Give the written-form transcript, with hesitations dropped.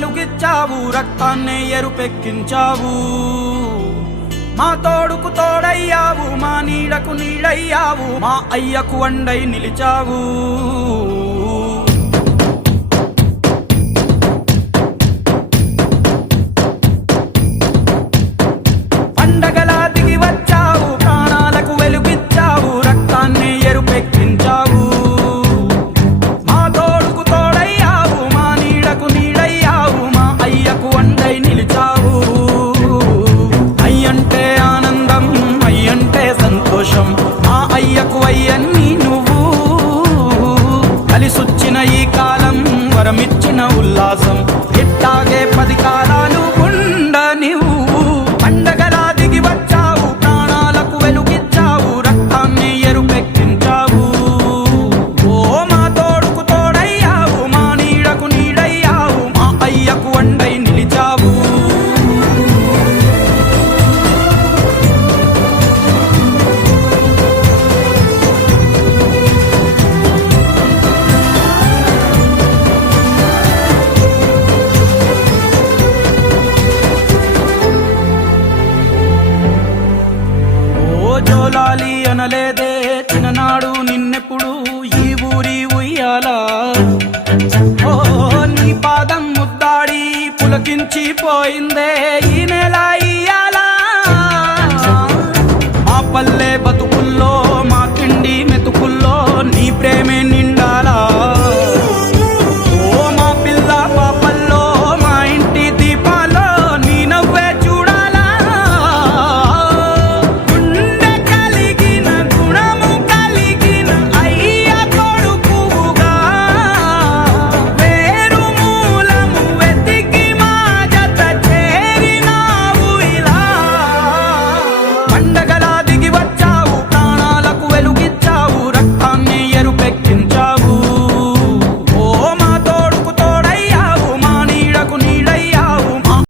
వెలుగిచ్చావు, రక్తాన్నే ఎరుపెక్కించావు. మా తోడుకు తోడయ్యావు, మా నీడకు నీడయ్యావు, మా అయ్యకు అండై నిలిచావు. పండగలా దిగి వచ్చావు, ప్రాణాలకు వెలుగిచ్చావు, రక్తాన్ని ఎరుపెక్కించావు. మా తోడుకు తోడయ్యావు, మా నీడకు నీడయ్యావు, మా అయ్యకు అండై నిలిచావు. అయ్యంటే ఆనందం, అయ్యంటే సంతోషం, మా అయ్యకు అయ్యన్ని నువ్వు. కలిసొచ్చిన ఈ కాలం వరమిచ్చిన ఉల్లాసం, ఇట్టాగే 10 కాలాలు ఉండనివ్వు. పండగలా దిగి వచ్చావు, ప్రాణాలకు వెలుగిచ్చావు, రక్తాన్ని ఎరుపెక్కించావు. ఓ మా తోడుకు తోడయ్యావు, మా నీడకు నీడయ్యావు, మా అయ్యకు అండై నిలిచావు. జోలాలి అనలేదే చిన్ననాడు నిన్నెప్పుడు ఈ ఊరి ఉయ్యాలా. ఓ నీ పాదం ముద్దాడి పులకించి పోయిందే ఈ నెల ఇయ్యాలా. మా పల్లె